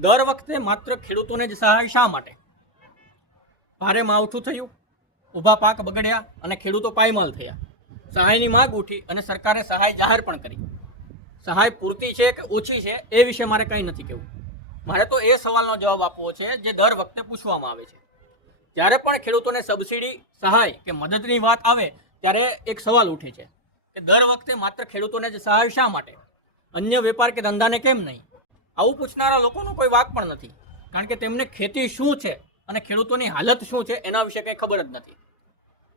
દર વખતે માત્ર ખેડૂતોને જ સહાય શા માટે? ભારે માવઠું થયું, ઊભા પાક બગડ્યા અને ખેડૂતો પાયમાલ થયા. સહાયની માગ ઉઠી અને સરકારે સહાય જાહેર પણ કરી. સહાય પૂરતી છે કે ઓછી છે એ વિશે મારે કંઈ નથી કહેવું. મારે તો એ સવાલનો જવાબ આપવો છે જે દર વખતે પૂછવામાં આવે છે. જ્યારે પણ ખેડૂતોને સબસિડી, સહાય કે મદદની વાત આવે, ત્યારે એક સવાલ ઉઠે છે કે દર વખતે માત્ર ખેડૂતોને જ સહાય શા માટે? અન્ય વેપાર કે ધંધાને કેમ નહીં? આવું પૂછનારા લોકોનો કોઈ વાક પણ નથી. કારણ કે તેમને ખેતી શું છે અને ખેડૂતોની હાલત શું છે એના વિશે કંઈ ખબર જ નથી.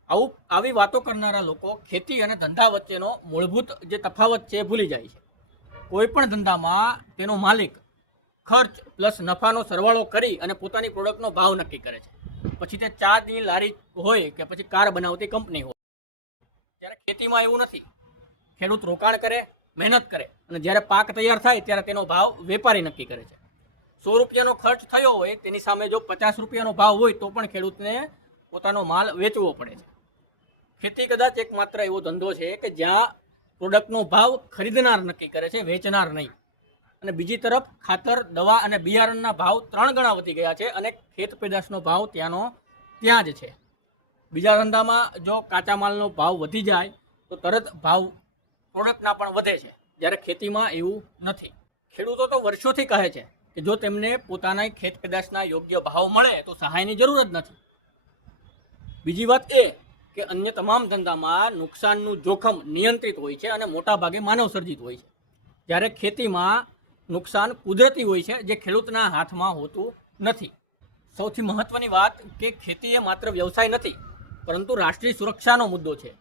આવું, આવી વાતો કરનારા લોકો ખેતી અને ધંધા વચ્ચેનો મૂળભૂત જે તફાવત છે એ ભૂલી જાય છે. કોઈ પણ ધંધામાં તેનો માલિક ખર્ચ પ્લસ નફાનો સરવાળો કરી અને પોતાની પ્રોડક્ટનો ભાવ નક્કી કરે છે. પછી તે ચાની લારી હોય કે પછી કાર બનાવતી કંપની હોય. ત્યારે ખેતીમાં એવું નથી. ખેડૂત રોકાણ કરે મહેનત કરે અને જ્યારે પાક તૈયાર થાય ત્યારે તેનો ભાવ વેપારી નક્કી કરે છે. સો રૂપિયાનો ખર્ચ થયો હોય તેની સામે જો પચાસ રૂપિયાનો ભાવ હોય તો પણ ખેડૂતને પોતાનો માલ વેચવો પડે છે. ખેતી કદાચ એકમાત્ર એવો ધંધો છે કે જ્યાં પ્રોડક્ટનો ભાવ ખરીદનાર નક્કી કરે છે, વેચનાર નહીં. અને બીજી તરફ ખાતર, દવા અને બિયારણના ભાવ ત્રણ ગણા વધી ગયા છે અને ખેત પેદાશનો ભાવ ત્યાંનો ત્યાં જ છે. બીજા ધંધામાં જો કાચા માલનો ભાવ વધી જાય તો તરત ભાવ પ્રોડક્ટના પણ વધે છે. જ્યારે ખેતીમાં એવું નથી. ખેડૂતો તો વર્ષોથી કહે છે કે જો તેમને પોતાના ખેત પેદાશના યોગ્ય ભાવ મળે તો સહાયની જરૂર જ નથી. બીજી વાત એ કે અન્ય તમામ ધંધામાં નુકસાનનું જોખમ નિયંત્રિત હોય છે અને મોટાભાગે માનવ સર્જિત હોય છે. જ્યારે ખેતીમાં નુકસાન કુદરતી હોય છે જે ખેડૂતના હાથમાં હોતું નથી. સૌથી મહત્વની વાત કે ખેતી એ માત્ર વ્યવસાય નથી, પરંતુ રાષ્ટ્રીય સુરક્ષાનો મુદ્દો છે.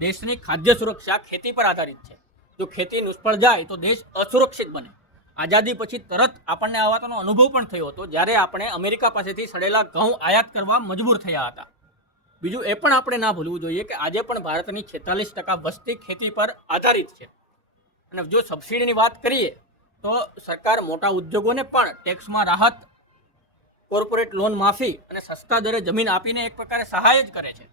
દેશની ખાદ્ય સુરક્ષા ખેતી પર આધારિત છે. જો ખેતી નિષ્ફળ જાય તો દેશ અસુરક્ષિત બને. આઝાદી પછી તરત આપણને આ વાતનો અનુભવ પણ થયો હતો, જ્યારે આપણે અમેરિકા પાસેથી સડેલા ઘઉં આયાત કરવા મજબૂર થયા હતા. બીજું એ પણ આપણે ના ભૂલવું જોઈએ કે આજે પણ ભારતની છેતાલીસ ટકા વસ્તી ખેતી પર આધારિત છે. અને જો સબસિડીની વાત કરીએ, તો સરકાર મોટા ઉદ્યોગોને પણ ટેક્સમાં રાહત, કોર્પોરેટ લોન માફી અને સસ્તા દરે જમીન આપીને એક પ્રકારે સહાય જ કરે છે.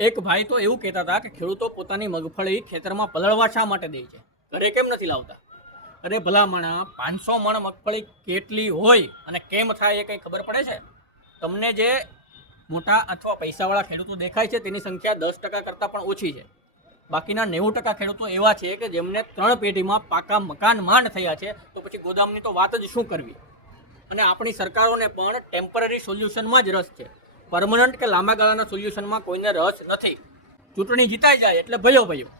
એક ભાઈ તો એવું કહેતા હતા કે ખેડૂતો પોતાની મગફળી ખેતરમાં પલળવા શા માટે દે છે? ઘરે કેમ નથી લાવતા? અરે ભલામણા, પાંચસો મણ મગફળી કેટલી હોય અને કેમ થાય એ કંઈ ખબર પડે છે? તમને જે મોટા અથવા પૈસાવાળા ખેડૂતો દેખાય છે તેની સંખ્યા દસ ટકા કરતાં પણ ઓછી છે. બાકીના નેવું ટકા ખેડૂતો એવા છે કે જેમને ત્રણ પેઢીમાં પાકા મકાન માંડ થયા છે, તો પછી ગોદામની તો વાત જ શું કરવી? અને આપણી સરકારોને પણ ટેમ્પરરી સોલ્યુશનમાં જ રસ છે. પરમનન્ટ કે લાંબા ગાળાના સોલ્યુશનમાં કોઈને રસ નથી. ચૂંટણી જીતાઈ જાય એટલે ભયો ભયો.